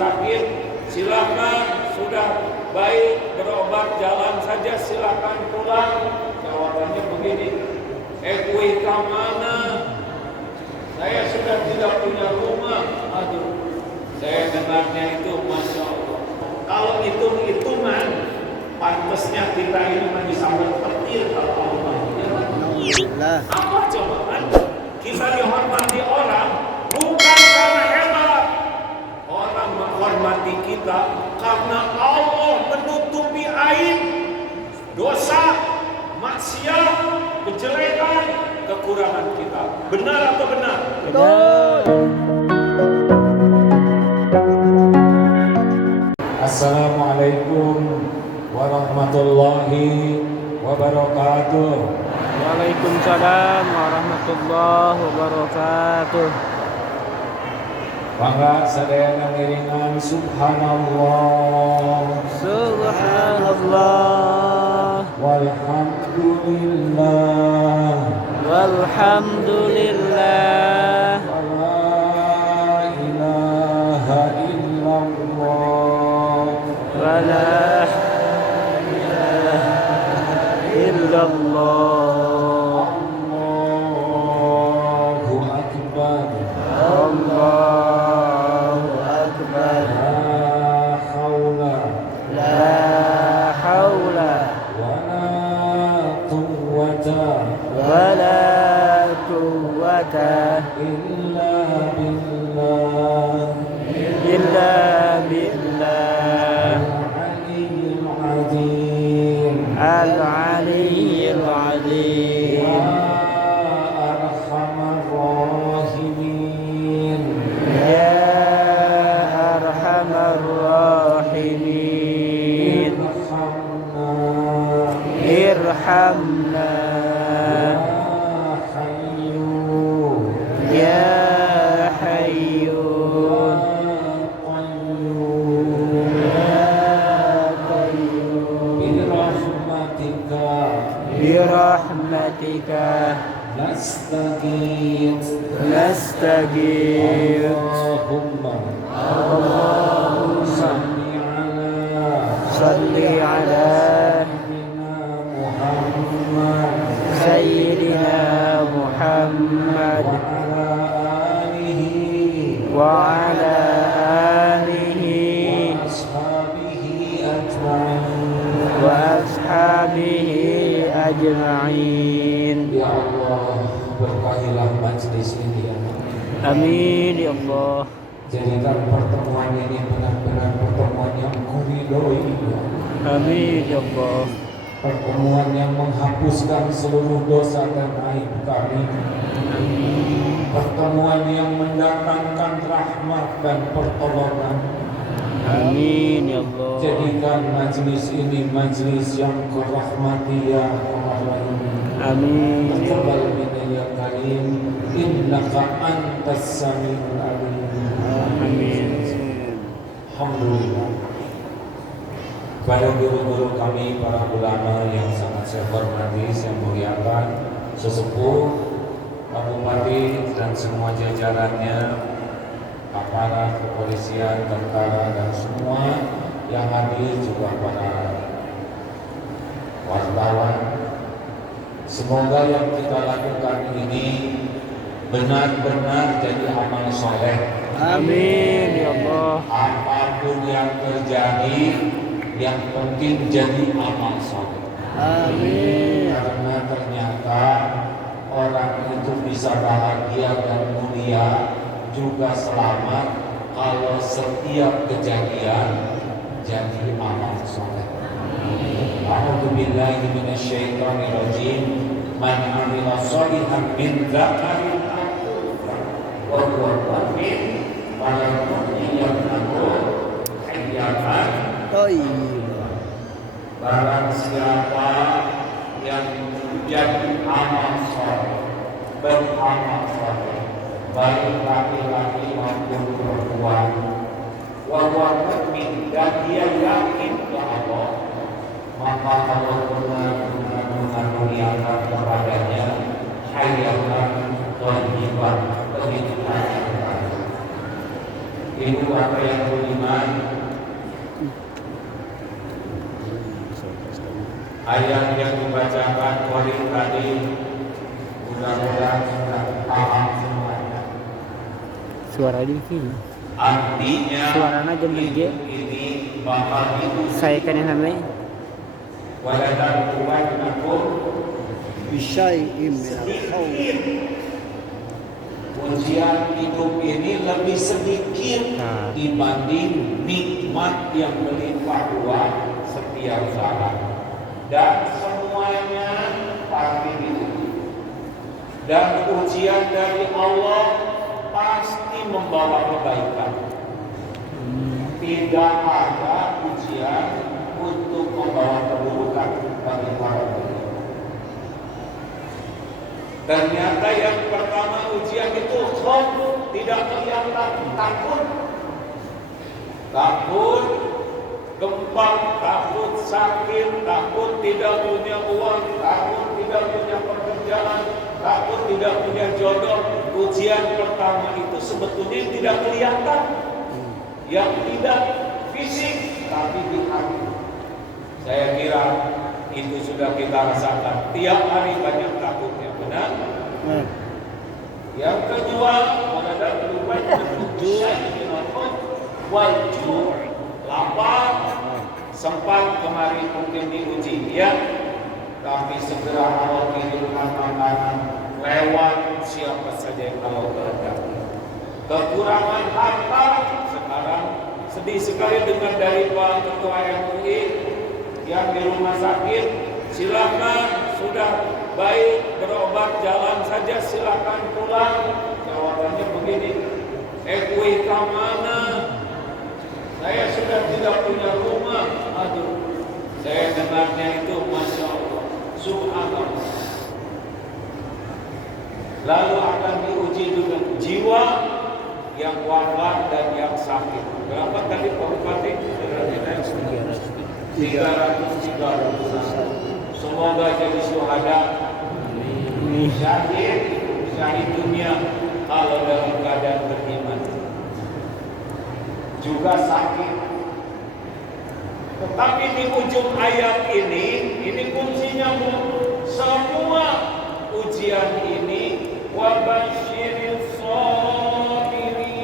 sakit, silakan. Sudah baik, berobat, jalan saja, silakan pulang. Jawabannya begini, kui kemana? Saya sudah tidak punya rumah. Aduh, saya dengarnya itu Masya Allah. Kalau hitung-hitungan, pantasnya kita ini disambut petir kalau Allah. Apa cobaan? Kita dihormati orang bukan karena hebat. Orang menghormati kita karena Allah menutupi aib, dosa, maksiat, kejelekan, kekurangan kita. Benar atau benar? Benar. Assalamualaikum warahmatullahi wabarakatuh. Waalaikumsalam warahmatullahi wabarakatuh. Mangga sadayana ngiringan subhanallah, subhanallah, walhamdulillah, walhamdulillah, wala ilaha illallah, wala ilaha illallah, Allahu akbar, Allahu akbar, la haula la haula wala quwwata wala quwwata illa billah illa billah al-aliyyil azim. al-aliyyil azim. Ya arhamar rahimin, Ya arhamar rahimin, irhamna irhamna ya hayyu ya hayyu ya qayyum qayyum birahmatika birahmatika nastaghith nastaghith. Allahumma Allahumma salli ala sayyidina Sayyidina Muhammad wa ala alihi wa ala alihi wa ashabihi ajma'in. wa ashabihi ajma'in. Ya Allah, berkahilah majlis ini ya Allah. Amin ya Allah. Jadikan pertemuan ini benar-benar pertemuan yang Engkau ridhoi ya Allah. Amin ya Allah. Pertemuan yang menghapuskan seluruh dosa dan aib kami. Pertemuan yang mendatangkan rahmat dan pertolongan. Amin ya Allah. Jadikan majlis ini majlis yang Kau rahmati ya Allah. Amin ya Allah. Taqabbal minna ya Karim, innaka antas samiul alim. Amin. Alhamdulillah. Kepada guru-guru kami, para ulama yang sangat saya hormati, saya muliakan, sesepuh, Pak Bupati dan semua jajarannya, aparat kepolisian, tentara dan semua yang hadir, juga para wartawan. Semoga yang kita lakukan ini benar-benar jadi amal soleh. Amin ya Allah. Apapun yang terjadi, yang penting jadi amal soleh. Amin. Karena ternyata orang itu bisa bahagia dan mulia, juga selamat kalau setiap kejadian jadi amal soleh. A'udzubillahi minasyaitonirrajim. Man 'amila shalihan min dzakarin aw untha wa huwa mu'min falyu'minhu hayyatan. Barang siapa yang menjadi amal soleh, beramal soleh, baik laki-laki maupun perempuan, wa huwa mu'min, dan dia yakin kepada Allah, maka Allah benar-benar mengaruniakan kepadanya hayatan thayyibah, kehidupan yang baik. Ibu bapak yang beriman, ayat yang dibacakan Qori tadi mudah-mudahan sudah paham semuanya. Suara di sini. Artinya Suaranya jam ini bapak itu Saya kan yang namanya. waladan kuwanakum bisyai'im minal khawf. ujian hidup ini lebih sedikit Nah. dibanding nikmat yang melimpah ruah setiap saat, dan semuanya pasti diuji. Dan ujian dari Allah pasti membawa kebaikan. Tidak ada ujian untuk membawa keburukan bagi para mu'min. Ternyata yang pertama ujian itu khauf, tidak kelihatan, takut. Takut gempa, takut sakit, takut tidak punya uang, takut tidak punya pekerjaan, takut tidak punya jodoh. Ujian pertama itu sebetulnya tidak kelihatan, yang tidak fisik tapi di hati. Saya kira itu sudah kita rasakan tiap hari, banyak takutnya, benar? Yang kedua, ada perubahan wajib lapar, sempat kemarin mungkin diuji, ya. Tapi segera Allah kirimkan makanan lewat siapa saja yang Allah kehendaki. Kekurangan harta, sekarang sedih sekali dengar dari Pak Ketua MUI yang di rumah sakit. Silakan, sudah baik, berobat, jalan saja, silakan pulang. Jawabannya begini, MUI ke mana? Saya sudah tidak punya rumah. Aduh, saya dengarnya itu Masya Allah, Subhanallah. Lalu akan diuji dengan jiwa yang wafat dan yang sakit. Berapa tadi Pak Bupati? 300. Semoga jadi syuhada, syahid dunia kalau dalam keadaan beriman. Juga sakit. Tetapi di ujung ayat ini kuncinya, Bu. Semua ujian ini wabasyiris sabirin,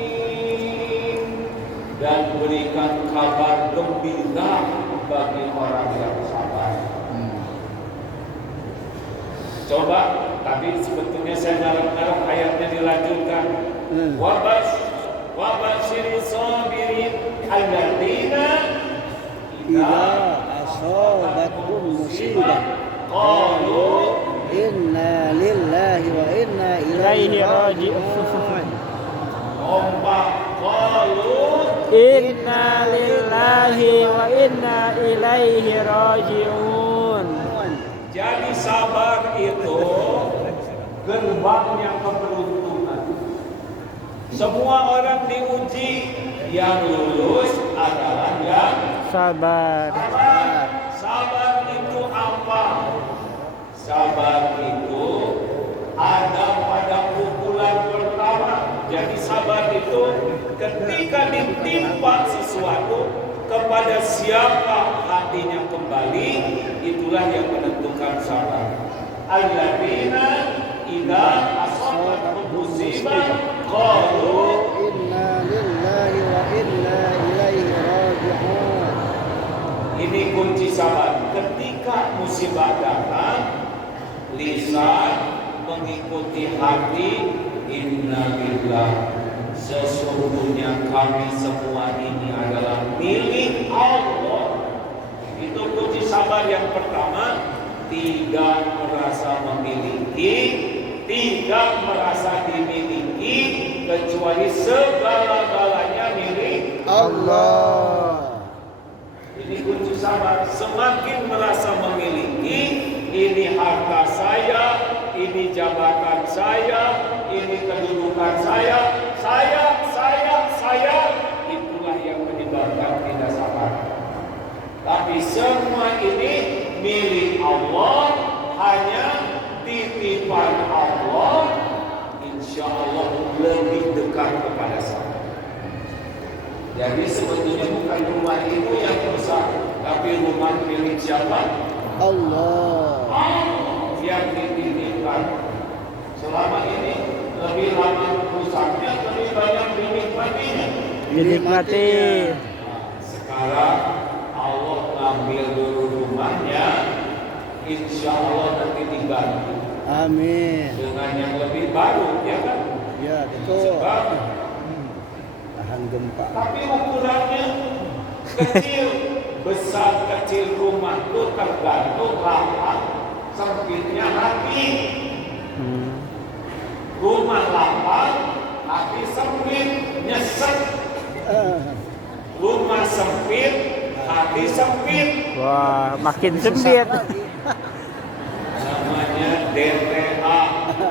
dan berikan kabar gembira bagi orang yang sabar. Coba tadi sebetulnya saya ngarep ayatnya dilanjutkan. Wabasyiris sabirin alladzina Idza asabatkum musibah qalu inna lillahi wa inna ilaihi raji'un. Kompak qalu Inna lillahi wa inna ilaihi raji'un. Jadi sabar itu gerbangnya keberuntungan. Semua orang diuji, yang lulus adalah yang Sabar. sabar. Sabar itu apa? Sabar itu ada pada pukulan pertama. Jadi sabar itu ketika ditimpa sesuatu, kepada siapa hatinya kembali, itulah yang menentukan sabar. Alladzina idza asabatkum musibah qalu Inna lillahi wa inna ilaihi raji'un. Ini kunci sabar. Ketika musibah datang, lisan mengikuti hati, innalillah, sesungguhnya kami semua ini adalah milik Allah. Itu kunci sabar yang pertama. Tidak merasa memiliki, tidak merasa dimiliki, kecuali segala-galanya milik Allah. Ini kunci sabar. Semakin merasa memiliki, ini harta saya, ini jabatan saya, ini kedudukan saya, itulah yang menyebabkan tidak sabar. Tapi semua ini milik Allah, hanya titipan Allah, insya Allah lebih dekat kepada sabar. Jadi sebetulnya bukan rumah itu yang rusak, tapi rumah milik siapa? Allah. Yang dititipkan. Selama ini lebih lama rusaknya, lebih banyak dinikmatinya. Dinikmati. Sekarang Allah ngambil dulu rumahnya, insya Allah nanti diganti Amin. dengan yang lebih baru, ya kan? Ya, betul. Sebab Tahan gempa. tapi ukurannya kecil, besar kecil rumah itu tergantung lapang sempitnya hati. Rumah lapang, hati sempit, nyesek. Rumah sempit, hati sempit. Wah, makin sempit. Namanya DTA,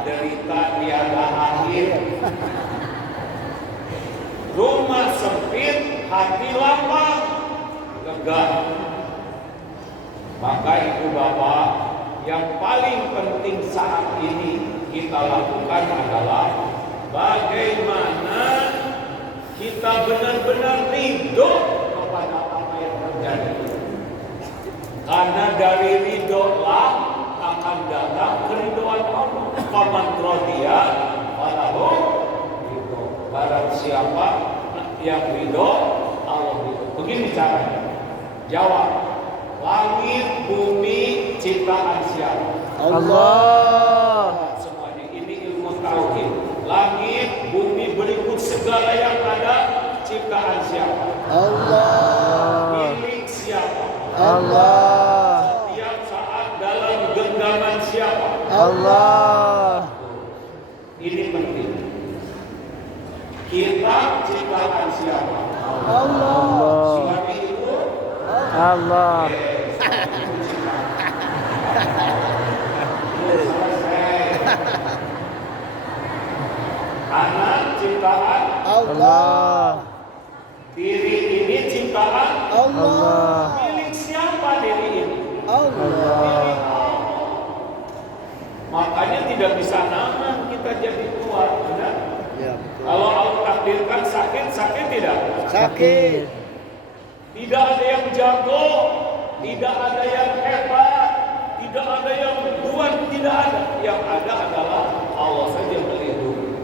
derita tiada akhir. Rumah sempit, hati lapang, lega. Maka ibu bapak, yang paling penting saat ini kita lakukan adalah bagaimana kita benar-benar ridho kepada apa yang terjadi. Karena dari ridho lah akan datang keridhoan Allah. Faman radiya falahu ridho. Barang siapa yang ridho, Allah ridho. Begini caranya. Jawab. Langit, bumi, ciptaan siapa? Allah. Semuanya ini ilmu tauhid. Langit, bumi, berikut segala yang ada, ciptaan siapa? Allah. Milik siapa? Allah. Setiap saat dalam genggaman siapa? Allah. Ini penting. Kita ciptaan siapa? Allah. Suami itu Allah. anak ciptaan, Allah. diri ini ciptaan, Allah. milik siapa diri ini? Allah. Makanya tidak bisa nahan kita jadi kuat, benar? Ya, betul. Kalau Allah takdirkan sakit, sakit tidak? Sakit. Tidak ada yang jago, tidak ada yang hebat, tidak ada yang kuat, tidak ada. Yang ada adalah Allah saja melindungi.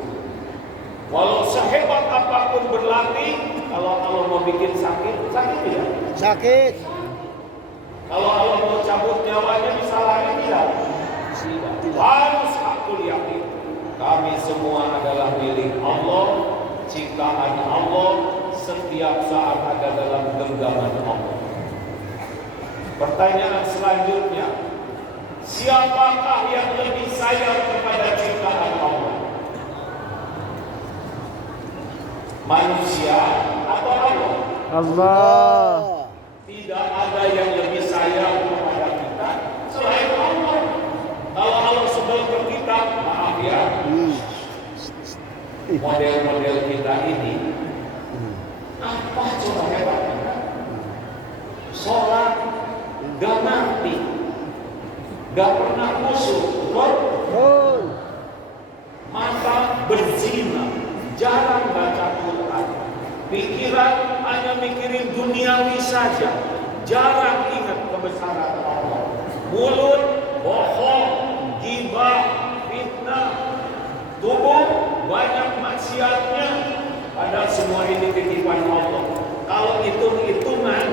Walau sehebat apapun berlatih, kalau Allah mau bikin sakit, sakit tidak? Sakit. Kalau Allah mau cabut nyawanya bisa lari tidak? Tidak. Harus hakul yakin. Kami semua adalah milik Allah, ciptaan Allah, setiap saat ada dalam genggaman Allah. Pertanyaan selanjutnya, siapakah yang lebih sayang kepada ciptaan Allah? Manusia atau Allah? Allah. Tidak ada yang lebih sayang kepada kita selain Allah. Kalau Allah sebel ke kita, maaf ya, model-model kita ini apa coba hebatnya? Sholat gak ngerti, gak pernah khusyuk, mata berzina, jarang baca Quran, pikiran hanya mikirin duniawi saja, jarang ingat kebesaran Allah, mulut bohong, ghibah, fitnah, tubuh banyak maksiatnya. Padahal semua ini titipan Allah. Kalau hitung-hitungan,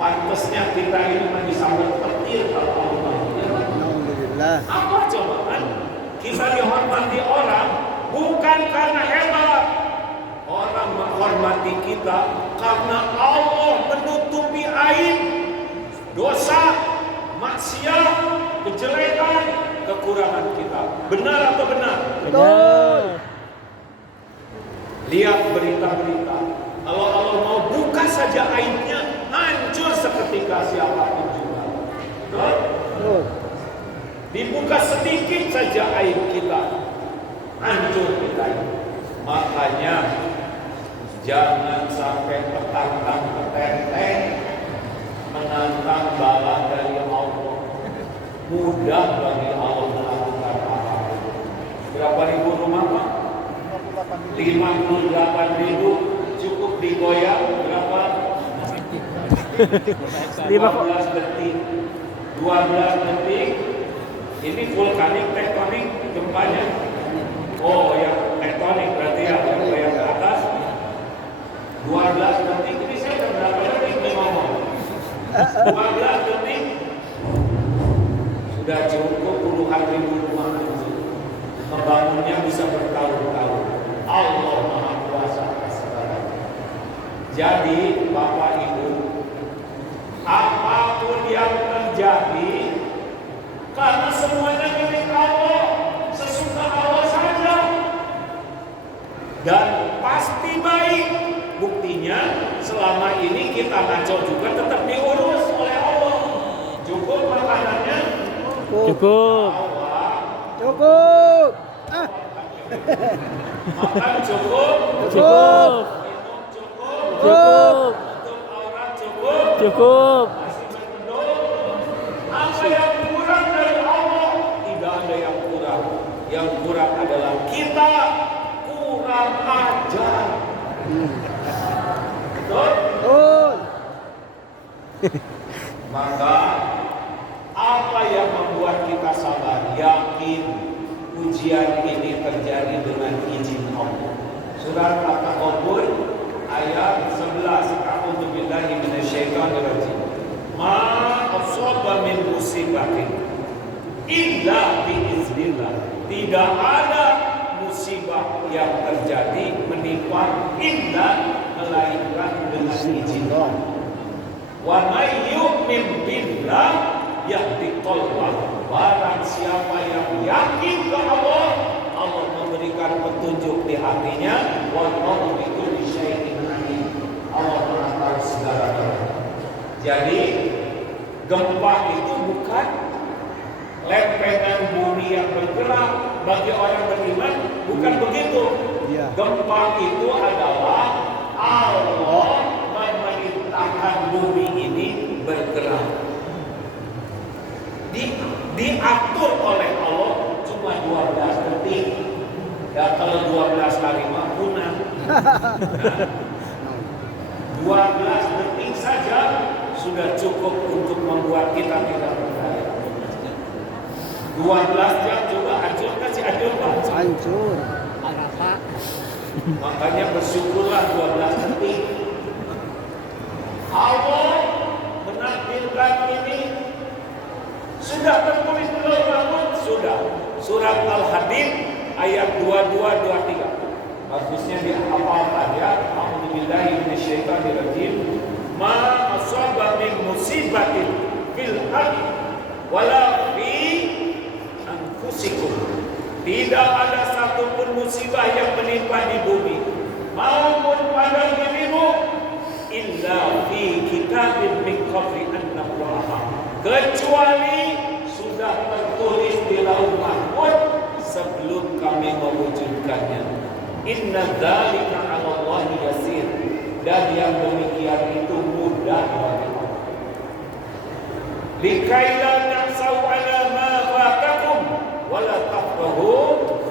pantasnya kita ini masih sambil petir kalau Allah. Alhamdulillah. Apa coba kan? Kita dihormati orang bukan karena hebat. Orang menghormati kita karena Allah menutupi aib, dosa, maksiat, kejelekan, kekurangan kita. Benar atau benar? Benar. Lihat berita-berita. Kalau Allah mau buka saja aibnya, hancur seketika siapapun juga. Betul? Oh. Dibuka sedikit saja aib kita, hancur kita. Makanya jangan sampai petantang-petenteng menantang bala dari Allah. Mudah bagi Allah melakukan apa-apa. Berapa ribu rumah Pak? 58.000 cukup digoyang berapa? 12 detik. 12 detik. Ini vulkanik tektonik gempanya. Oh, yang tektonik berarti ya, yang goyang ke atas. 12 detik. Ini saya udah berapa detik nih ngomong? 12 detik. Sudah cukup puluhan ribu rumah itu. Membangunnya bisa bertahun-tahun. Allah Maha Kuasa atas segalanya. Jadi Bapak Ibu, apapun yang terjadi, karena semuanya milik Allah, sesuka Allah saja, dan pasti baik. Buktinya selama ini kita ngaco juga tetap diurus oleh Allah. Cukup makanannya? Cukup. Cukup. Makan cukup? Cukup. Minum cukup? Cukup. Untuk aurat cukup? Cukup. Masih berpenuh? Apa yang kurang dari Allah? Tidak ada yang kurang. Yang kurang adalah kita kurang ajar. Betul? Betul. Maka apa yang membuat kita sabar? Yakin ujian ini terjadi dengan izin Allah. Surat At-Taghabun ayat 11. A'udzubillahi minasyaitonirrajim. Ma asaba min musibatin illa biiznillah. Tidak ada musibah yang terjadi menimpa illa melainkan dengan izin Allah. Wa may yu'min billah yahdi qalbah. Barang siapa yang yakin ke Allah, Allah memberikan petunjuk di hatinya. Wallahu bikulli syai'in alim. Allah Maha tahu segala-galanya. Jadi gempa itu bukan lempengan bumi yang bergerak. Bagi orang beriman bukan begitu. Iya. Gempa itu adalah Allah memerintahkan bumi ini bergerak. Diatur oleh Allah cuma 12 detik. Ya kalau 12 kali mah punah. 12 detik saja sudah cukup untuk membuat kita tidak berdaya. 12 jam juga hancur kan si hancur Pak? Hancur. Makanya bersyukurlah 12 detik. Allah menakdirkan ini sudah tertulis di Lauh Mahfuz, sudah. Surat Al-Hadid ayat 22-23. Bagusnya dihafalkan ya. A'udzubillahi minasyaitonirrajim. Ma asaba min musibatin fil ardi wala fi anfusikum. Tidak ada satupun musibah yang menimpa di bumi maupun pada dirimu illa fi kitabin min qabli an nabraha, kecuali sudah tertulis di Lauh Mahfuz sebelum kami mewujudkannya. Inna dzalika 'ala Allahi yasir, dan yang demikian itu mudah bagi Allah. Likaila ta'sau 'ala ma fatakum wa la tafrahu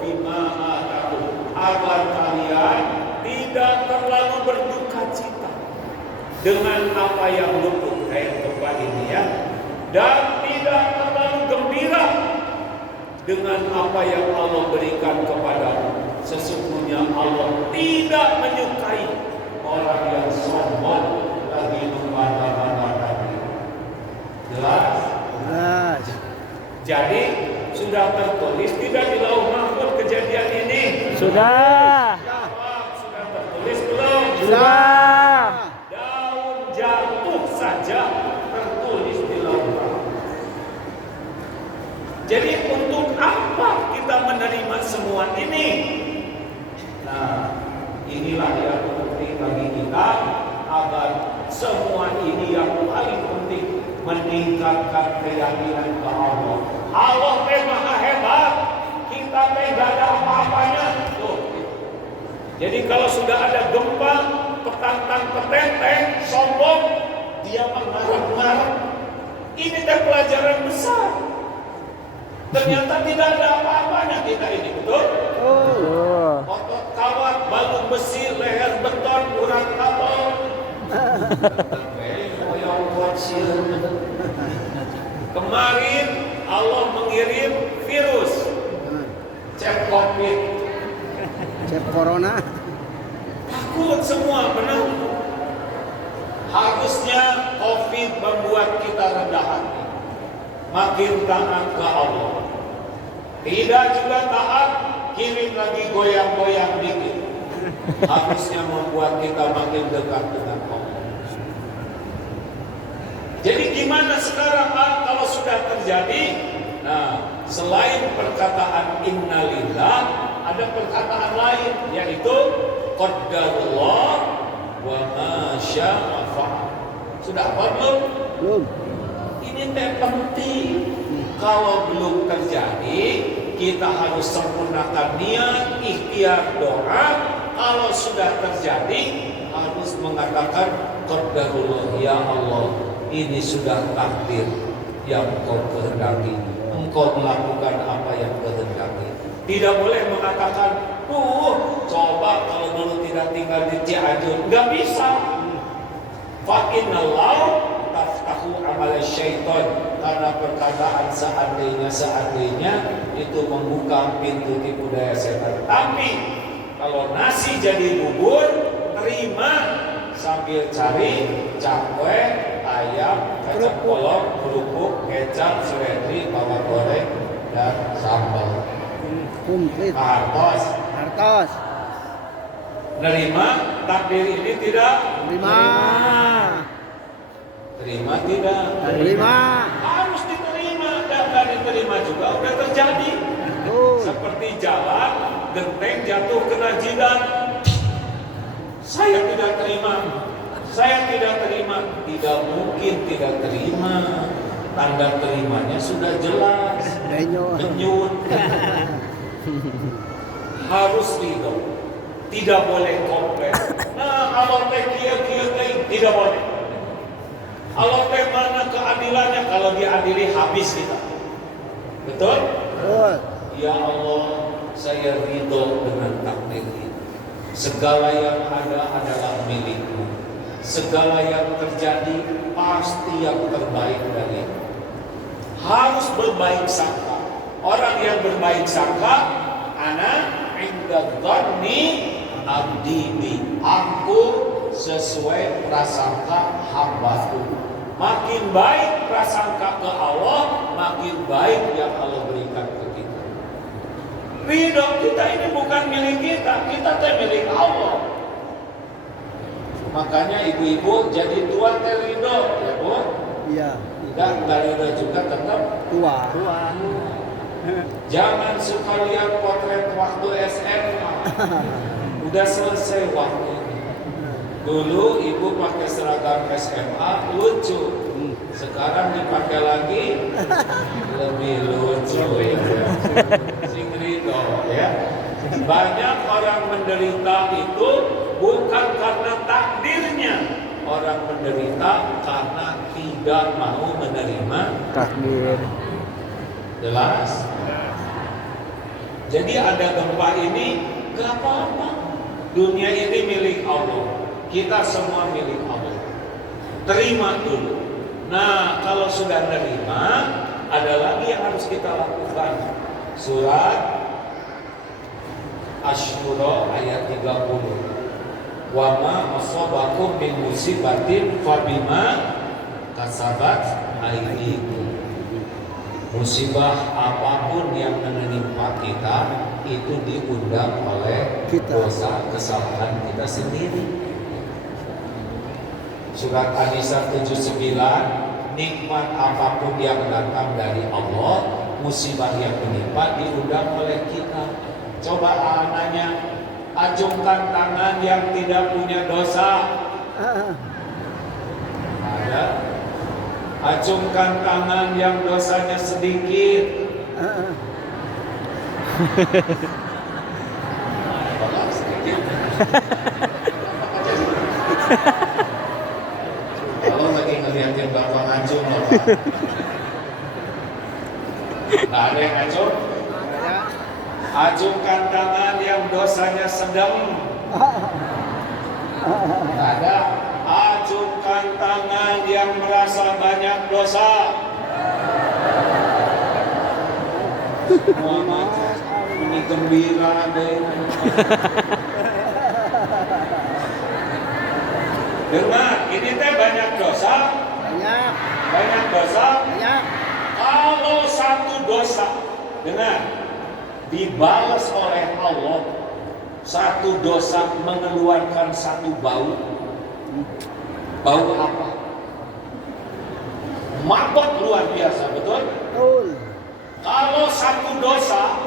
bima atakum, agar kalian tidak terlalu berduka cita dengan apa yang luput kayak gempa ini ya, dan tidak terlalu gembira dengan apa yang Allah berikan kepadamu. Sesungguhnya Allah tidak menyukai orang yang sombong lagi membangga-banggakan diri. Jelas? Jelas. Jadi sudah tertulis tidak di Lauh Mahfuz kejadian ini? Sudah. Jawab, sudah tertulis belum? Sudah. Daun jatuh saja tertulis di Lauh Mahfuz. Jadi untuk apa kita menerima semua ini? Nah, inilah yang penting bagi kita, agar semua ini yang paling penting meningkatkan keyakinan ke Allah. Allah Maha hebat, kita tidak ada apa-apanya. Tuh. Jadi kalau sudah ada gempa, petantang petenteng, sombong, dia mengarang-arang. Ini kan pelajaran besar. Ternyata tidak ada apa-apanya kita ini, betul? Oh. Otot kawat, balung besi, leher beton, urat kapal, Kemarin Allah mengirim virus cek COVID. Cek corona. Takut semua, benar. Harusnya COVID membuat kita rendah hati, makin taat ke Allah. Tidak juga taat, kirim lagi goyang-goyang dikit. Harusnya membuat kita makin dekat dengan Allah. Jadi gimana sekarang kalau sudah terjadi? Nah, selain perkataan innalillah, ada perkataan lain, yaitu qadarullah wa ma syaa fa'al. Sudah apa belum? Belum. Ini penting. Kalau belum terjadi, kita harus sempurnakan niat, ikhtiar, doa. Kalau sudah terjadi, harus mengatakan qadarullah, ya Allah, ini sudah takdir yang Engkau kehendaki. Engkau melakukan apa yang kehendaki. Tidak boleh mengatakan, coba kalau dulu tidak tinggal di Cianjur. Nggak bisa. Fa'inallahu taftahu amal syaitan. Karena perkataan seandainya itu membuka pintu tipu daya setan. Tapi kalau nasi jadi bubur, terima sambil cari cakwe, ayam, kacang polong, kerupuk, kecap, seledri, bawang goreng, dan sambal. Komplit. Hartos. Hartos. Nerima takdir ini tidak? Terima. Terima tidak? Terima. Harus diterima. Dan nggak diterima juga udah terjadi. Seperti jalan, genteng jatuh kena jidat. Saya tidak terima. Saya tidak terima. Tidak mungkin tidak terima. Tanda terimanya sudah jelas. Benyut. Harus ridho. Tidak boleh komplain. Nah, kalau teh tidak boleh. Kalau teh mana keadilannya? Kalau diadili habis kita. Betul? Betul. Ya Allah, saya ridho dengan takdir ini. Segala yang ada adalah milikmu. Segala yang terjadi pasti yang terbaik darimu. Harus berbaik sangka. Orang yang berbaik sangka, ana inda dhanni abdi bi. Aku sesuai prasangka hambaku. Makin baik prasangka ke Allah, makin baik yang Allah berikan ke kita. Ridho kita ini bukan milik kita, kita teh milik Allah. Makanya ibu-ibu jadi tua teh ridho, ya Bu? Iya. Enggak ridho juga tetap Tua. Jangan suka lihat potret waktu SMA. Udah selesai waktu. Dulu ibu pakai seragam SMA lucu. Sekarang dipakai lagi lebih lucu ya. Sing ridho ya. Banyak orang menderita itu bukan karena takdirnya. Orang menderita karena tidak mau menerima Takdir. Jelas? Jadi ada gempa ini, gak apa-apa. Dunia ini milik Allah. Kita semua milik Allah. Terima dulu. Nah, kalau sudah nerima, ada lagi yang harus kita lakukan. Surat Asy-Syura ayat 30. Wa ma asabakum min musibatin fabima kasabat aydikum. Musibah apapun yang menimpa kita itu diundang oleh dosa kesalahan kita sendiri. Surat An-Nisa 79, nikmat apapun yang datang dari Allah, musibah yang menimpa diundang oleh kita. Coba nanya, acungkan tangan yang tidak punya dosa. Ada? Acungkan tangan yang dosanya sedikit. Kalau lagi ngeliatin bapak ngacung, nggak ada yang ngacung. Acungkan tangan yang dosanya sedang. Nggak ada. tangan yang merasa banyak dosa. Muhammad ini gembira deh. Dengar, ini teh banyak dosa. Banyak. Banyak dosa. Banyak. Kalau satu dosa, dengar, dibalas oleh Allah, satu dosa mengeluarkan satu bau. Bau apa? Mabok luar biasa, betul? Betul. Kalau satu dosa,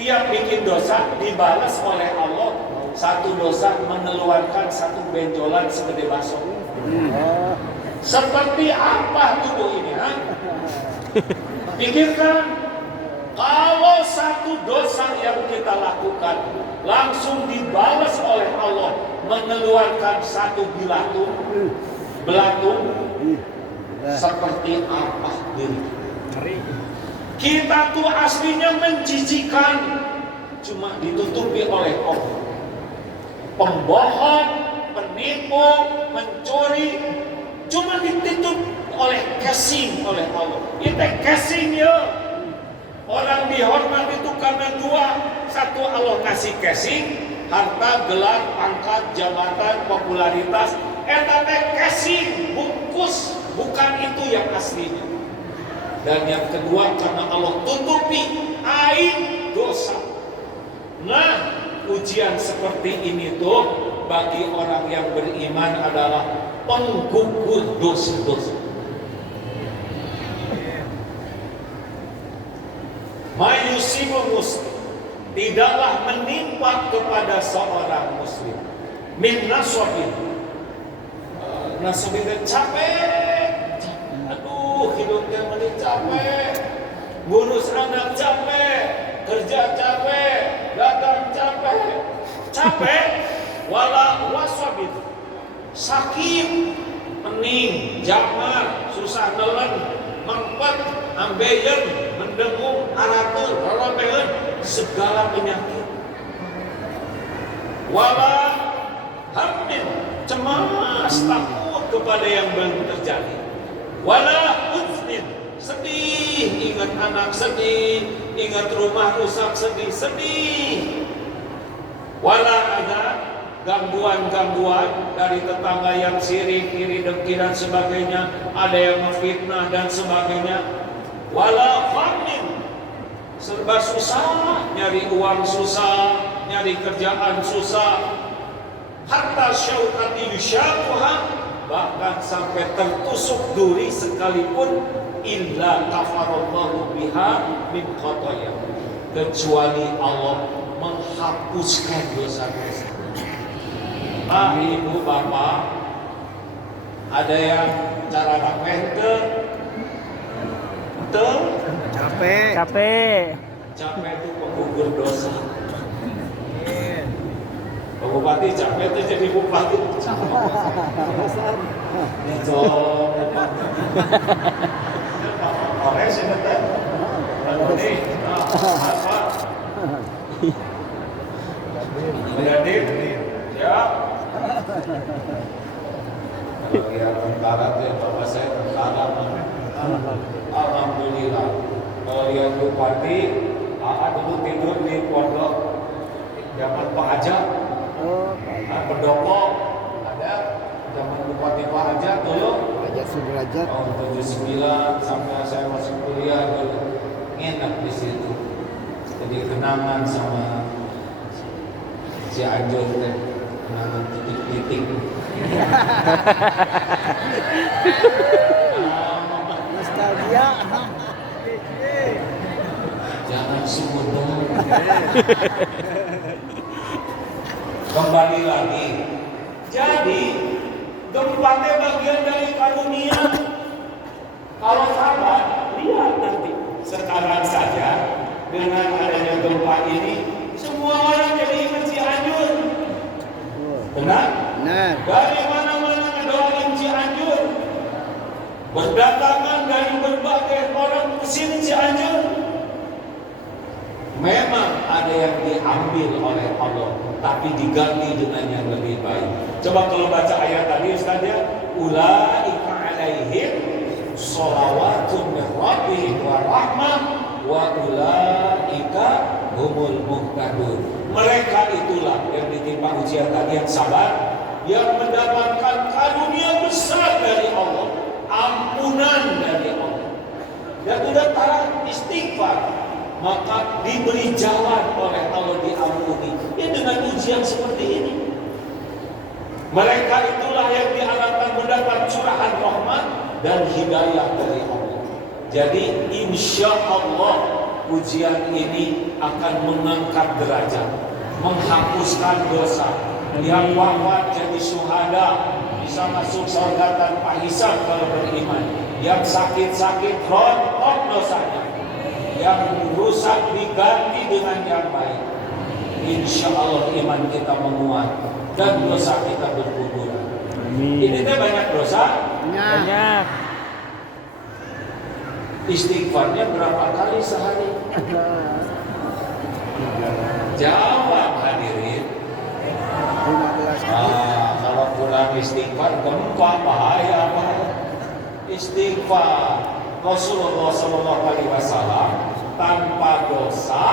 tiap bikin dosa dibalas oleh Allah, satu dosa mengeluarkan satu benjolan segede bakso. Oh. Seperti apa tubuh ini? Ha? Pikirkan, kalau satu dosa yang kita lakukan langsung dibalas oleh Allah mengeluarkan satu belatung, seperti apa diri? Kita tuh aslinya menjijikan, cuma ditutupi oleh Allah. Pembohong, penipu, mencuri, cuma ditutup oleh casing oleh Allah. Itu casing ya. Orang dihormat itu karena dua. Satu, Allah kasih casing, harta, gelar, pangkat, jabatan, popularitas. Eta teh casing, bungkus, bukan itu yang aslinya. Dan yang kedua, karena Allah tutupi aib dosa. Nah, ujian seperti ini tuh bagi orang yang beriman adalah penggugur dosa-dosa. Mayusibu muslim, tidaklah menimpa kepada seorang muslim min nasabin. Nasabin capek, aduh hidupnya menit capek, ngurus anak capek, kerja capek, dagang capek, wala wasabin, sakit, pening, jamar, susah nelen, mempet, ambeien, mendengung, aratur, rorobeun, segala penyakit. Wala hammin, cemas, takut kepada yang belum terjadi. Wala uznin, sedih, ingat anak sedih, ingat rumah rusak sedih. Wala ada gangguan-gangguan dari tetangga yang sirik, iri dengki dan sebagainya, ada yang memfitnah dan sebagainya. Wala famin, serba susah, nyari uang susah, nyari kerjaan susah. Hatta syaukati yusyakuha, bahkan sampai tertusuk duri sekalipun, illa kafarallahu biha min khotoya, kecuali Allah menghapuskan dosa-dosa. Ibu bapak, ada yang cara rapente, betul? Capek. Capek itu penggugur dosa. Pak Bupati capek itu jadi bupati. Oke, sebentar. Ini apa? Menjadi ya. Ya tentara ya bapak saya tentara. Alhamdulillah. Kalau yang bupati, dulu tidur di pondok zaman Pak Haja. Pendopo ada zaman bupati Pak Haja dulu. Raja Sudrajat. Tahun 79 sampai saya masuk kuliah dulu enak di situ. Jadi kenangan sama si Anjur teh, kenangan titik-titik. Nostalgia. Jangan sumudon. Kembali lagi. Jadi gempanya bagian dari karunia. Kalau sahabat, lihat nanti. Sekarang saja dengan adanya gempa ini, semua orang jadi ingat Cianjur. Benar? Benar. Dari mana-mana ngedoain Cianjur. Berdatangan dari berbagai orang ke sini Cianjur. Memang ada yang diambil oleh Allah, tapi diganti dengan yang lebih baik. Coba kalau baca ayat tadi Ustaz ya, ulaika alaihim sholawatun min rabbihim wa rahmah wa ulaika humul muhtadun. Mereka itulah yang ditimpa ujian tadi yang sabar, yang mendapatkan karunia besar dari Allah, ampunan dari Allah. Dan udah taat istighfar, maka diberi jalan oleh Allah, diampuni. Ya dengan ujian seperti ini. Mereka itulah yang diharapkan mendapat curahan rahmat dan hidayah dari Allah. Jadi insya Allah ujian ini akan mengangkat derajat, menghapuskan dosa. Yang wafat jadi syuhada bisa masuk surga tanpa hisab kalau beriman. Yang sakit-sakit rontok dosanya, yang rusak diganti dengan yang baik. Insya Allah iman kita menguat dan dosa kita berguguran. Ini teh banyak dosa. Banyak. Istighfarnya berapa kali sehari? Jawab hadirin. 15 kali. Kalau kurang istighfar gempa bahaya apa? Istighfar Rasulullah SAW tanpa dosa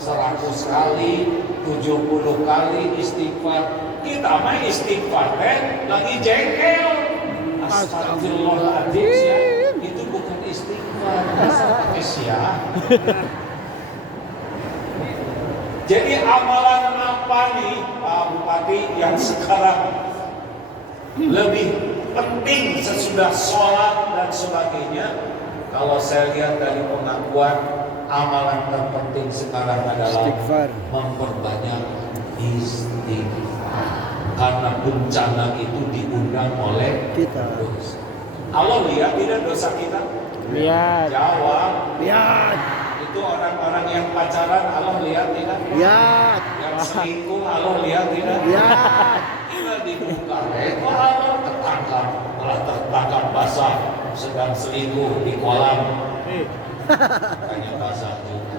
100 kali, 70 kali istighfar. Kita mah istighfar lagi jengkel. Astagfirullahaladzim ya. Itu bukan istighfar, pakai sia. Jadi amalan apa nih Pak Bupati yang sekarang lebih penting sesudah sholat dan sebagainya? Kalau saya lihat dari pengakuan, amalan terpenting sekarang adalah Istighfar. memperbanyak istighfar. Karena bencana itu diundang oleh Kita. dosa. Allah lihat tidak dosa kita? Lihat. Jawab. Lihat. Itu orang-orang yang pacaran Allah lihat tidak? Lihat. Yang selingkuh Allah lihat tidak? Lihat. Kita dibuka. Kok Allah tertangkap, malah tertangkap basah sedang selingkuh di kolam. Hanya basah juga.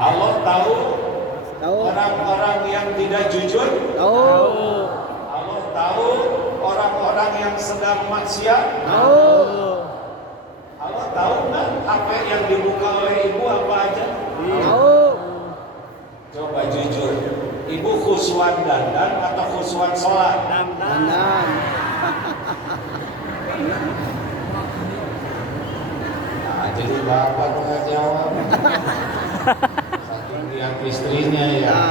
Allah tahu Tahu. orang-orang yang tidak jujur. Tahu. Allah tahu orang-orang yang sedang maksiat. Tahu. Allah tahu nggak apa yang dibuka oleh ibu apa aja? Tahu. Coba jujur, ibu khusyuan dandan atau khusyuan sholat? Dandan. Nah, jadi bapak nggak jawab. Saking dia istrinya ya. Ya,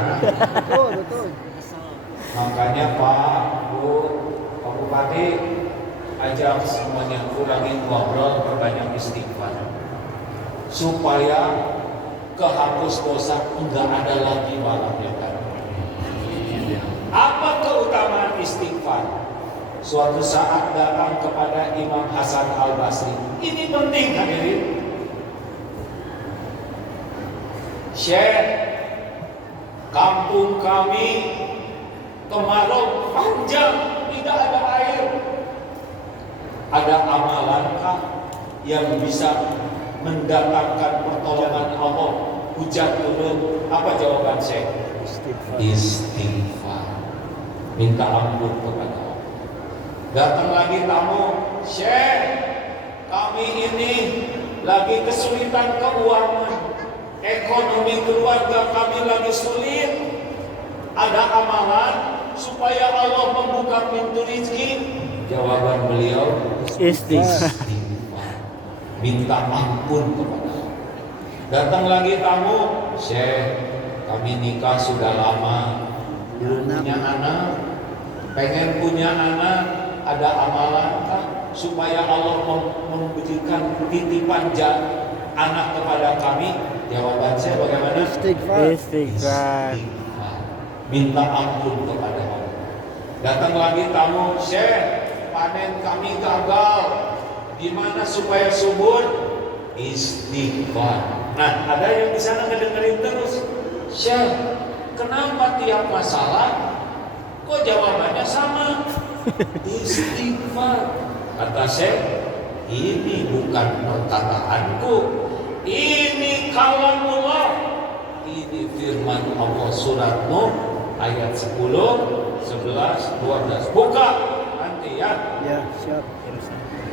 betul, betul. Makanya Pak, Bu, Pak Bupati, ajak semuanya kurangin ngobrol, perbanyak istighfar. Supaya kehapus dosa enggak ada lagi malam ya kan. Apa keutamaan istighfar? Suatu saat datang kepada Imam Hasan Al-Basri. Ini penting hadirin. Syekh, kampung kami kemarau panjang, tidak ada air. Ada amalankah yang bisa mendatangkan pertolongan Allah, hujan turun? Apa jawaban Syekh? Istighfar. Istighfar. Minta ampun kepada Allah. Datang lagi tamu, Syekh, kami ini lagi kesulitan keuangan, ekonomi keluarga kami lagi sulit. Ada amalan supaya Allah membuka pintu rezeki? Jawaban beliau, Istighfar. minta ampun kepada Allah. Datang lagi tamu, Syekh, kami nikah sudah lama, belum punya anak, pengen punya anak, ada amalankah supaya Allah memberikan titipan anak kepada kami? Jawaban saya bagaimana? Istighfar. Istighfar. Minta ampun kepada Allah. Datang lagi tamu, Syekh, panen kami gagal, gimana supaya subur? Istighfar. Nah, ada yang di sana ngedengerin terus, Syekh, kenapa tiap masalah kok jawabannya sama? Istighfar. Kata Syekh, ini bukan perkataanku, Ini kalamullah. Ini firman Allah surat Nuh ayat 10, 11, 12. Buka nanti ya. Ya, siap.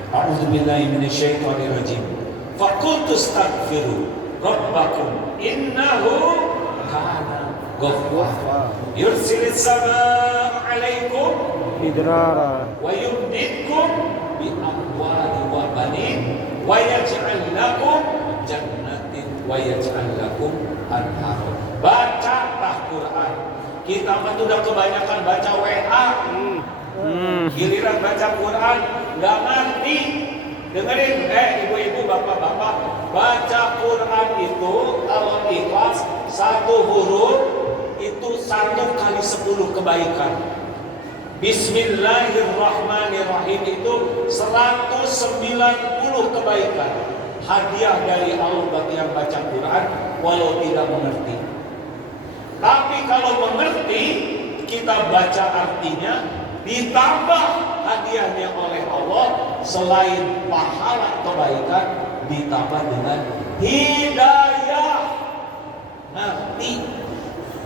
A'udzubillahi minasyaitonirrajim. Faqultu astaghfiru rabbakum innahu kana ghaffara. Yursilis samaa 'alaikum Idrara. wa yumdidkum bi amwalin wa banin wa yaj'al lakum jannatin wa yaj'al lakum anhar. Baca Quran. Kita mah udah kebanyakan baca WA. Giliran baca Quran nggak ngerti. Dengerin, ibu-ibu, bapak-bapak, baca Quran itu kalau ikhlas satu huruf itu 1 kali 10 kebaikan. Bismillahirrahmanirrahim itu 190 kebaikan. Hadiah dari Allah bagi yang baca Quran walau tidak mengerti. Tapi kalau mengerti, kita baca artinya, ditambah hadiahnya oleh Allah, selain pahala kebaikan, ditambah dengan hidayah. Ngerti.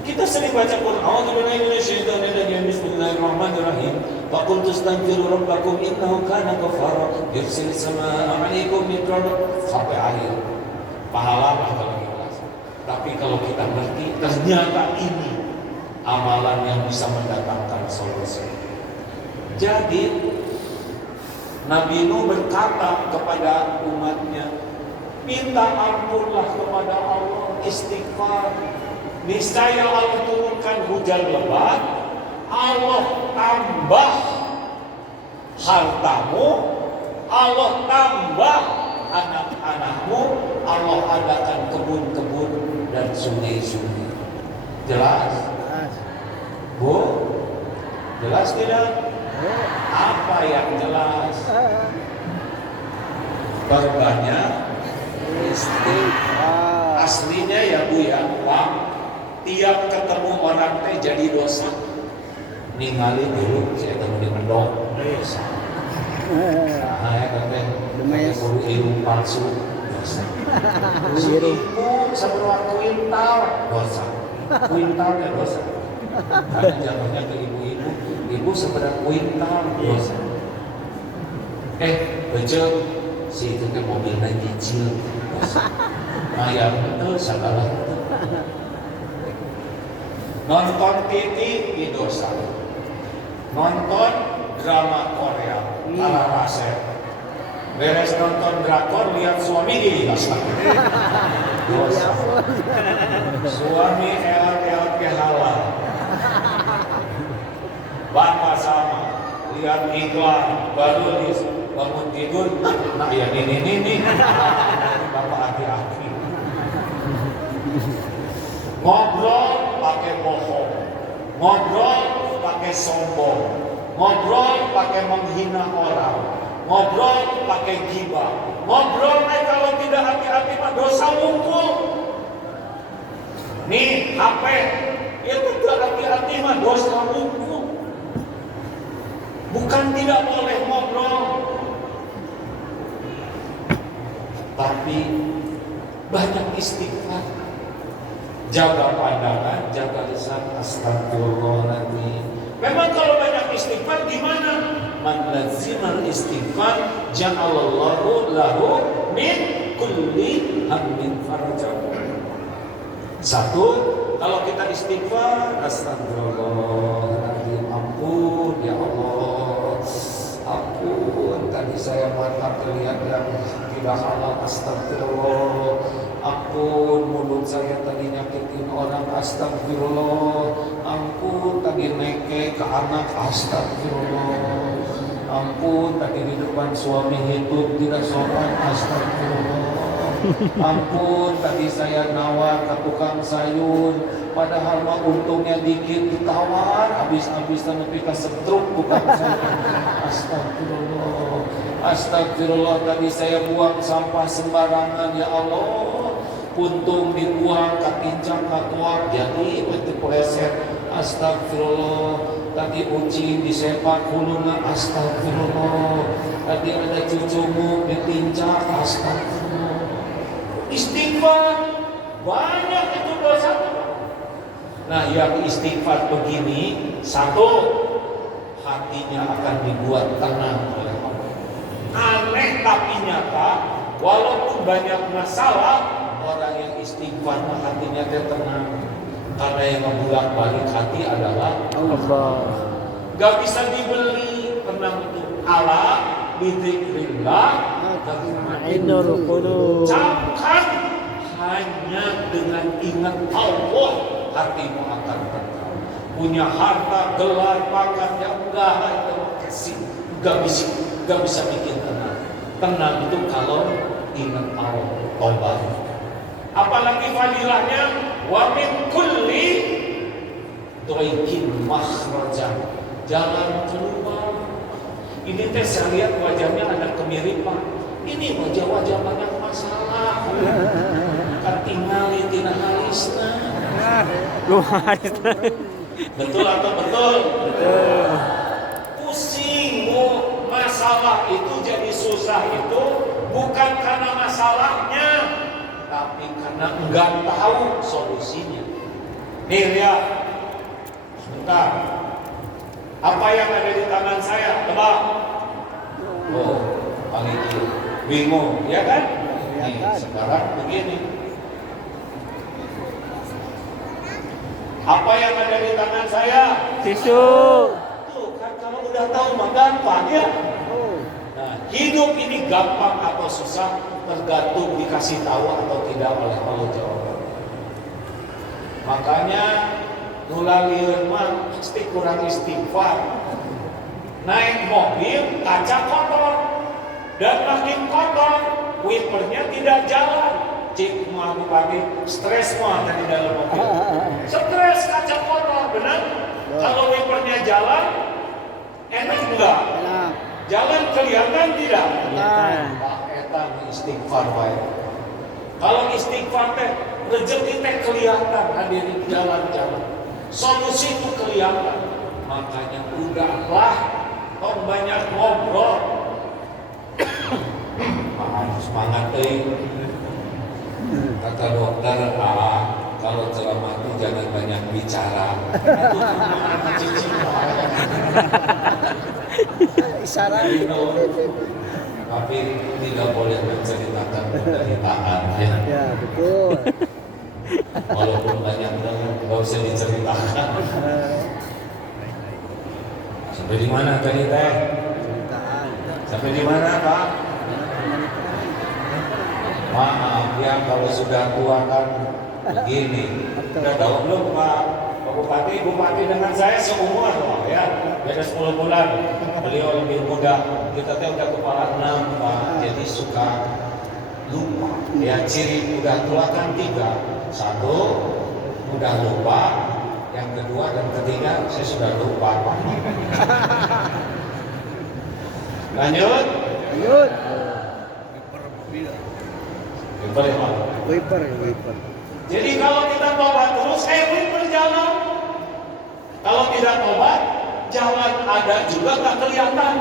Kita sering baca Quran, Bismillahirrahmanirrahim. Faqultu astaghfiru rabbakum innahu kana ghaffara yursilis samaa 'alaikum midrara sampai akhir. Pahala kalau ikhlas. Tapi kalau kita ngerti, ternyata ini amalan yang bisa mendatangkan solusi. Jadi Nabi Nuh berkata kepada umatnya, minta ampunlah kepada Allah, istighfar. Niscaya Allah turunkan hujan lebat, Allah tambah hartamu, Allah tambah anak-anakmu, Allah adakan kebun-kebun dan sungai-sungai. Jelas? Bu? Jelas tidak? Apa yang jelas? Perbanyak istighfar. Aslinya ya Bu ya, Pak, tiap ketemu orang teh jadi dosa. Ningali dulu saya ketemu di mendok. Dosa. Nah, ya kan lumayan buru ilmu palsu dosa. Ibu seberapa kuintal dosa. Kuintalnya dosa. Karena jatuhnya ke ibu-ibu, ibu seberapa kuintal dosa. Becek si itu ke mobilnya nyicil dosa. Mayar itu salah. Nonton TV di dosa. Nonton drama Korea ala rasep. Beres nonton drakor lihat suami di dosa. Dosa. Suami elat-elat ke halal. Bapak sama lihat iklan baru di bangun tidur. Nah ya ini. Bapak hati-hati. Ngobrol pakai bohong, ngobrol pakai sombong, ngobrol pakai menghina orang, ngobrol pakai gibah, ngobrol kalau tidak hati-hati mah dosa muncul. Nih HP itu tidak hati-hati mah dosa muncul. Bukan tidak boleh ngobrol, tapi banyak istighfar. Jaga pandangan, jaga lisan, astagfirullahaladzim. Memang kalau banyak istighfar gimana? Man lazimal istighfar ja'alallahu lahu min kulli hammin faraja. Satu, kalau kita istighfar, astagfirullahaladzim, ampun ya Allah, ampun tadi saya mata terlihat yang tidak halal, astagfirullah. Ampun mulut saya tadi nyakitin orang, astagfirullah. Ampun tadi neke ke anak, astagfirullah. Ampun tadi di depan suami hidup tidak sopan, astagfirullah. Ampun tadi saya nawar ke tukang sayur, padahal mah untungnya dikit ditawar, habis-habisan tapi kesetruk tukang sayur. Astagfirullah. Astagfirullah tadi saya buang sampah sembarangan ya Allah. Puntung dibuang katincang katuak jadi betul pleset. Astagfirullah. Tadi ucing disepak huluna, astagfirullah. Tadi ada cucumu ditincang, astagfirullah. istighfar banyak itu dosa. Nah, yang istighfar begini, satu, hatinya akan dibuat tenang oleh Allah. Aneh tapi nyata, walaupun banyak masalah, orang yang istighfar hatinya tenang. Karena yang membulak-balik hati adalah Allah. gak bisa dibeli tenang itu. Ala bidzikrillah Ainul qulub. camkan hanya dengan ingat Allah hatimu akan tenang. Punya harta, gelar, pangkat yang enggak itu kasih, gak bisa bikin tenang. Tenang itu kalau ingat Allah, tobat. Apalagi fadilahnya wa min kulli doikin makhrajan, jalan keluar. Ini teh saya lihat wajahnya ada kemiripan. Ini wajah-wajah banyak masalah. Katingali tina halisna. Luar. Betul atau betul? Betul. Pusing bu, masalah itu jadi susah itu bukan karena masalahnya, tapi karena enggak tahu solusinya. Nih lihat, sebentar. Apa yang ada di tangan saya? Tebak. Oh, paling bingung, ya kan? Nih, sekarang begini. Apa yang ada di tangan saya? Tisu. Tuh kan kalau udah tahu mah gampang ya. Nah, hidup ini gampang atau susah tergantung dikasih tahu atau tidak oleh Allah Jalla. Makanya nulalieun mah pasti kurang istighfar. Naik mobil kaca kotor dan makin kotor, wipernya tidak jalan. Cik mah pagi stres mah tadi dalam mobil. Stres kaca kotor, benar? Kalau wipernya jalan, enak enggak? Enak. Jalan kelihatan tidak? Kelihatan. Pak eta istighfar wae. Kalau istighfar teh rezeki teh kelihatan hadirin jalan-jalan. Solusi itu kelihatan. Makanya udahlah tong banyak ngobrol. Maaf semangat euy. Kata dokter, kalau ceramah itu jangan banyak bicara. Itu cuma cicing. Isyarat. Tapi tidak boleh menceritakan penderitaan ya. Ya, betul. Walaupun banyak nggak usah diceritakan. Sampai di mana tadi teh? Ceritaan. Sampai di mana Pak? Maaf ya kalau sudah tua kan begini. Udah tahu belum Pak? Pak Bupati dengan saya seumur loh ya. Beda 10 bulan. Beliau lebih muda. Kita teh udah kepala 6 Pak. Jadi suka lupa. Ya ciri udah tua kan 3. 1 mudah lupa. Yang kedua dan ketiga saya sudah lupa Pak. Lanjut. Lanjut. Wiper ya Pak. Wiper. Jadi kalau kita tobat terus, wiper jalan. Kalau tidak tobat, jalan ada juga nggak kelihatan.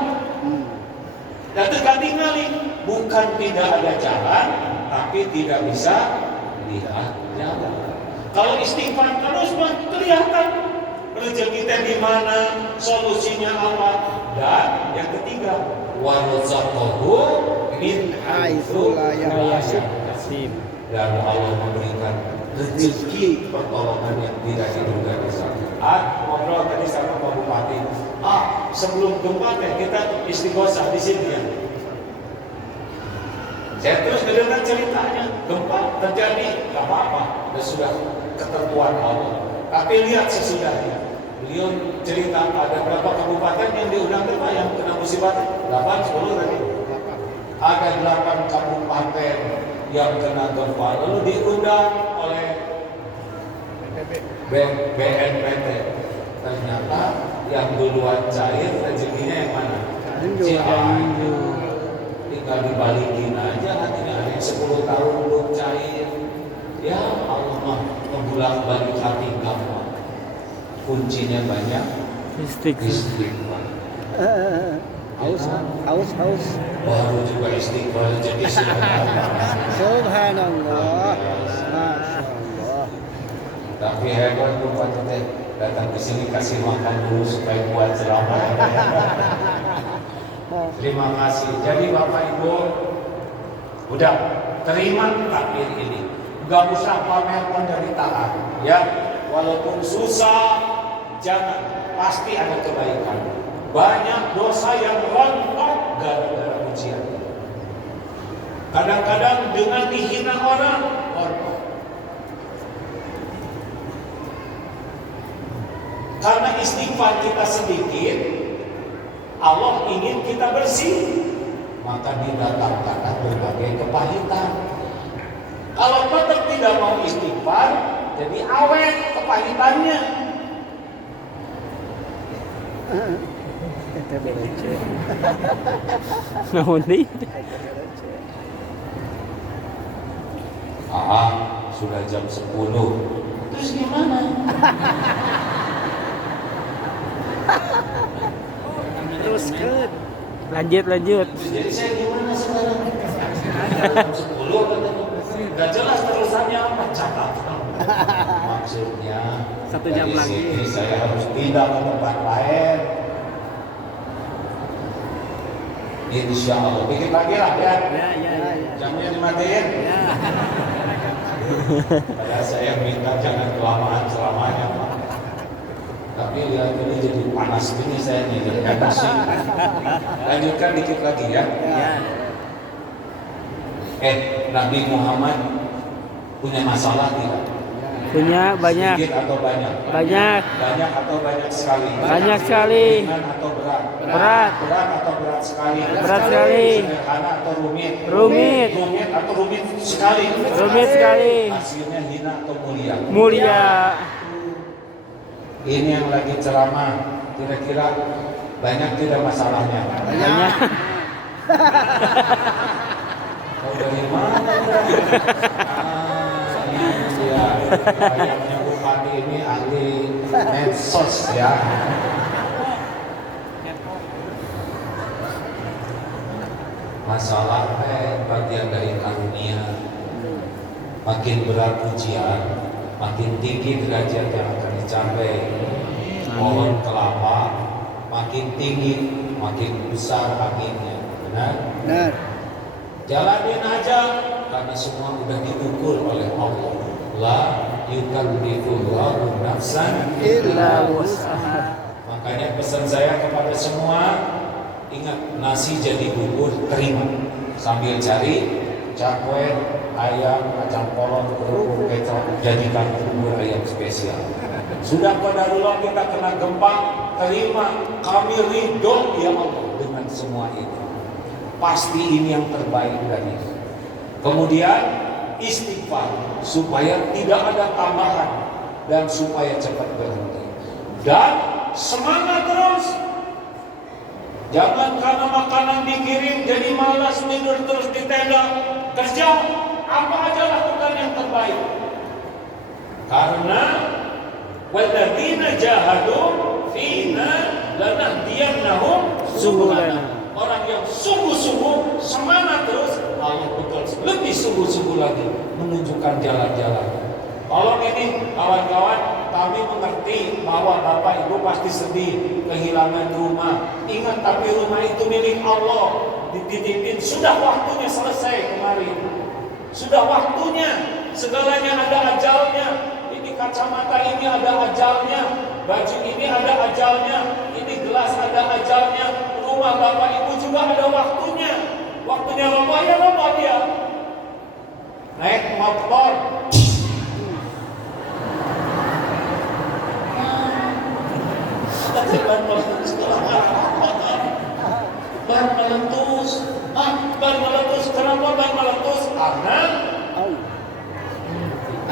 Dan terganti-ganti, bukan tidak ada jalan, tapi tidak bisa lihat jalan. Kalau istighfar terus, mah kelihatan rezeki kita di mana, solusinya apa. Dan yang ketiga, warzaqahu min haitsu la yahtasib. Dan Allah memberikan rezeki pertolongan yang tidak diduga di sana. Ngobrol tadi sama Pak Bupati. Sebelum gempa kita istighosah di sini ya. Saya terus mendengar ceritanya, gempa terjadi, nggak apa-apa, sudah ketentuan Allah. Tapi lihat sesudahnya, beliau cerita ada berapa kabupaten yang diundang gempa yang kena musibah? 8, 10 tadi. Ada 8 kabupaten yang kena gempa, lalu diundang oleh BNPT. Ternyata yang duluan cair rezekinya yang mana? Cianjur. Tinggal dibalikin aja hatinya, ada yang 10 tahun belum cair. Ya Allah mah membulak-balik hati gampang. Kuncinya banyak. Istighfar. Haus, haus, haus. Baru juga istiqbal jadi Subhanallah. Masya Allah. Tapi hebat Bupati teh datang ke sini kasih makan dulu supaya buat ceramah. Terima kasih. Jadi Bapak Ibu, udah terima takdir ini. Gak usah pamer penderitaan, ya. Walaupun susah, jangan, pasti ada kebaikan. Banyak dosa yang rontok gara-gara ujian. Kadang-kadang dengan dihina orang, rontok. Karena istighfar kita sedikit, Allah ingin kita bersih, maka didatangkan berbagai kepahitan. Kalau tetap tidak mau istighfar, jadi awet kepahitannya. Naon deui? Sudah jam 10. Terus gimana? Teruskan. Lanjut. Jadi saya gimana sekarang? Jam 10 katanya. Gak jelas terusannya apa cakap. Maksudnya 1 jam dari lagi. sini saya harus pindah ke tempat lain. Insya Allah bikin lagi lah ya. Ya. Jamnya dimatiin. Ya. Padahal saya minta jangan kelamaan selamanya Pak. Tapi lihat ini jadi panas gini saya nih, jadi emosi. Lanjutkan dikit lagi ya. Ya. Nabi Muhammad punya masalah tidak? Punya banyak. Sedikit atau banyak? Banyak. Banyak atau banyak sekali? Banyak sekali. Ringan atau berat? Berat. Berat atau berat sekali? Berat sekali. Sederhana atau rumit? Rumit. Rumit atau rumit sekali? Rumit sekali. Hasilnya hina atau mulia? Mulia. Ini yang lagi ceramah, kira-kira banyak tidak masalahnya? Banyak. Kau dari mana? Iya, kayaknya Bupati ini ahli medsos ya. Masalah bagian dari karunia. Makin berat ujian, makin tinggi derajat yang akan dicapai. Pohon kelapa makin tinggi, makin besar anginnya. Benar? Benar. Jalanin aja karena semua udah diukur oleh Allah. La yukallifullahu nafsan Illa wus'aha. Makanya pesan saya kepada semua, ingat nasi jadi bubur terima. Sambil cari cakwe, ayam, kacang polong, kerupuk, kecap, jadikan bubur ayam spesial. Sudah qadarullah kita kena gempa, terima. Kami ridho ya Allah dengan semua itu. Pasti ini yang terbaik dari itu. Kemudian istighfar supaya tidak ada tambahan dan supaya cepat berhenti. Dan semangat terus. Jangan karena makanan dikirim jadi malas tidur terus di tenda. Kerja apa aja lakukan yang terbaik. Karena walladzina jahadu fina lanahdiyannahum subulana. Orang yang sungguh-sungguh semangat terus, Allah betul lebih sungguh-sungguh lagi menunjukkan jalan-jalan. Tolong ini kawan-kawan, kami mengerti bahwa Bapak Ibu pasti sedih kehilangan rumah. Ingat, tapi rumah itu milik Allah, dititipin. Sudah waktunya selesai kemarin. Sudah waktunya, segalanya ada ajalnya. Ini kacamata ini ada ajalnya, baju ini ada ajalnya, ini gelas ada ajalnya. Rumah Bapak Ibu juga ada waktunya. Waktunya roboh ya roboh dia. Naik motor. Ban meletus. Ban meletus. Kenapa ban meletus? Karena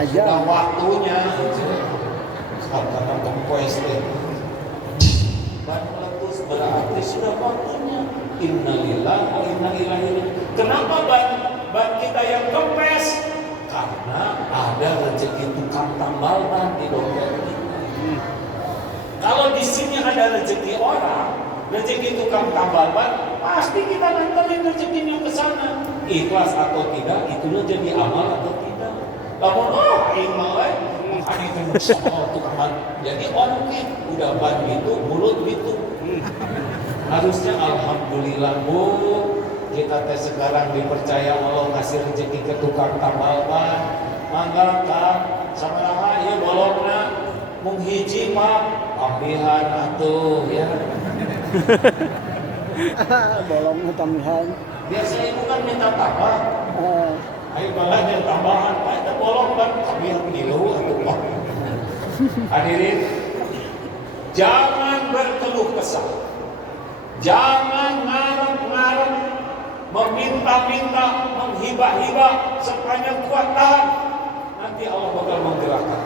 sudah waktunya. Kata kompos deh. Ban meletus berarti sudah waktunya. Innalillahi wa inna ilaihi raji'un. Kenapa ban kita yang kempes? Karena ada rezeki tukang tambal ban di dompet kita. Kalau di sini ada rezeki orang, rezeki tukang tambal ban, pasti kita nganterin rezekinya ke sana. Ikhlas atau tidak, itu jadi amal atau tidak. Lamun aing mah makanya itu soal tukang ban. Jadi oke, udah ban gitu, mulut gitu. Harusnya alhamdulillah Bu, kita teh sekarang dipercaya Allah ngasih rezeki ke tukang tambal ban. Mangga Kang, sabaraha ieu bolongna mung hiji Pak, pambihan atuh ya. Bolongnya tambahan. Biasa ibu kan minta tambah. Ayo malah yang tambahan, Pak itu bolong kan tambahan dulu atuh Pak. Hadirin, jangan berkeluh kesah. Jangan ngarep-ngarep, meminta-minta, menghibah-hibah sepanjang kuat tahan. Nanti Allah bakal menggerakkan.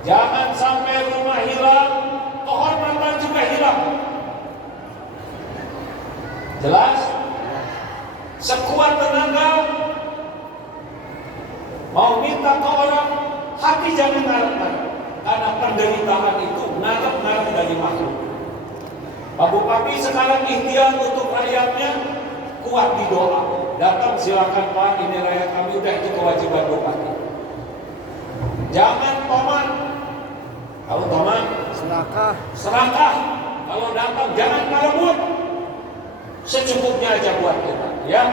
Jangan sampai rumah hilang, kehormatan juga hilang. Jelas? Sekuat tenaga, mau minta ke orang, hati jangan ngarep-ngarep. Karena penderitaan itu ngarep-ngarep dari makhluk. Pak Bupati sekarang ikhtiar untuk rakyatnya, kuat di doa. Datang silakan Pak, ini rakyat kami, udah itu kewajiban Bupati. Jangan toman. Kalau toman, serakah. Kalau datang jangan ngarebut. Secukupnya aja buat kita, ya.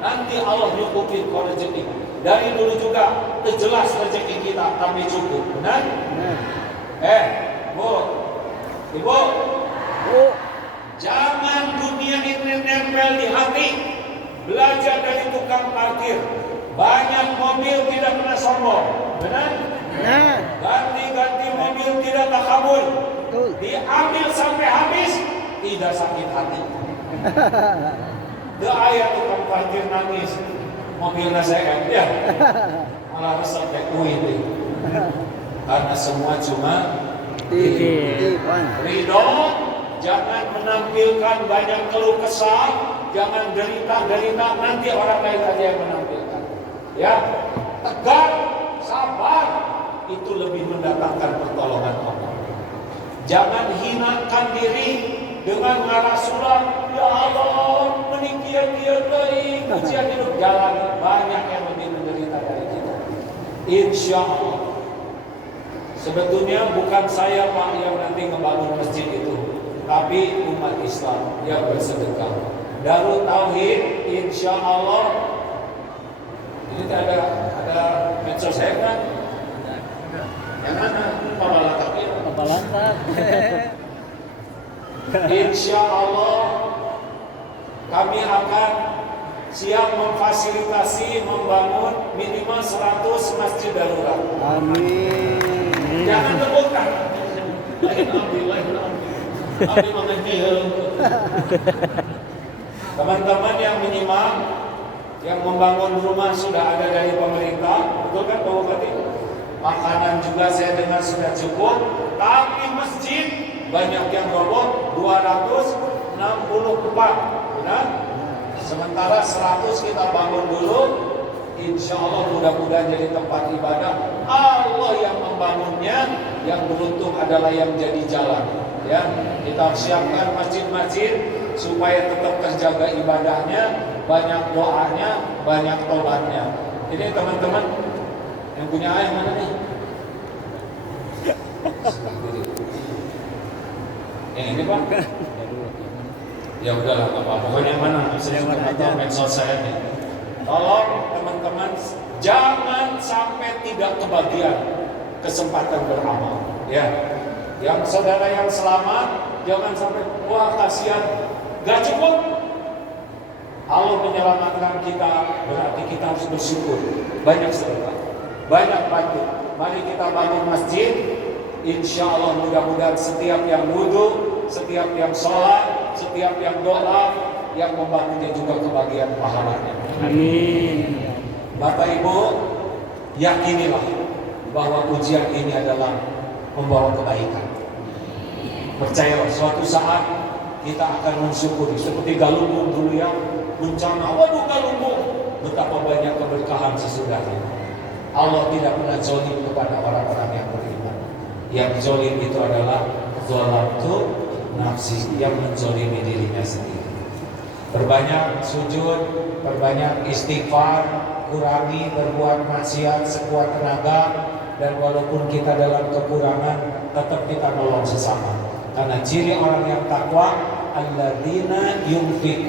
Nanti Allah nyukupin kau rezeki. Dari dulu juga terjelas rezeki kita, tapi cukup, benar? Bu, Ibu, jangan dunia ini nempel di hati. Belajar dari tukang parkir. Banyak mobil tidak pernah sombong, benar? Ganti-ganti mobil tidak takabur. Diambil sampai habis, tidak sakit hati. Ayah tukang parkir nangis, mobilnya saya ya, malah resep kayak kuih. Karena semua cuma ridho. Jangan menampilkan banyak keluh kesah, jangan derita-derita, nanti orang lain aja yang menampilkan. Ya, tegar, sabar, itu lebih mendatangkan pertolongan Allah. Jangan hinakan diri dengan ngarah surat, ya Allah, menikian-kian dari ujian hidup jalan. Banyak yang lebih menderita dari kita. Insya Allah. Sebetulnya bukan saya Pak yang nanti ngebangun masjid itu, tapi umat Islam yang bersedekah. Darul Tauhid, insya Allah. Ini ada medsos saya kan? Yang mana? Papalantak. Insya Allah kami akan siap memfasilitasi membangun minimal 100 masjid darurat. Amin. Jangan tepukkan. Amin mengenal. Teman-teman yang menyimak, yang membangun rumah sudah ada dari pemerintah, betul kan Pak Bupati? Makanan juga saya dengar sudah cukup, tapi masjid banyak yang roboh 264, benar? Sementara 100 kita bangun dulu, insya Allah mudah-mudahan jadi tempat ibadah. Allah yang membangunnya, yang beruntung adalah yang jadi jalan. Ya, kita siapkan masjid-masjid supaya tetap terjaga ibadahnya, banyak doanya, banyak tobatnya. Ini teman-teman yang punya ayam mana nih? Yang ini Pak? Ya udahlah, apa pokoknya mana? Saya sudah tahu medsos saya nih. Tolong teman-teman jangan sampai tidak kebagian kesempatan beramal. Ya, yang saudara yang selamat jangan sampai wah kasihan, gak cukup. Allah menyelamatkan kita, berarti kita harus bersyukur. Banyak sedekah, banyak bantu. Mari kita bangun masjid. Insya Allah mudah-mudahan setiap yang wudhu, setiap yang sholat, setiap yang doa, yang membangunnya juga kebagian pahalanya. Amin. Bapak Ibu, yakinilah bahwa ujian ini adalah membawa kebaikan. Percayalah suatu saat kita akan mensyukuri. Seperti Galunggung dulu ya, bencana, waduh Galunggung, betapa banyak keberkahan sesudahnya. Allah tidak pernah zalim kepada orang-orang yang beriman. Yang zalim itu adalah zalamtu nafsi, yang menzolimi dirinya sendiri. Perbanyak sujud, perbanyak istighfar, kurangi berbuat maksiat sekuat tenaga, dan walaupun kita dalam kekurangan, tetap kita nolong sesama. Karena ciri orang yang takwa, alladzina yunfiquna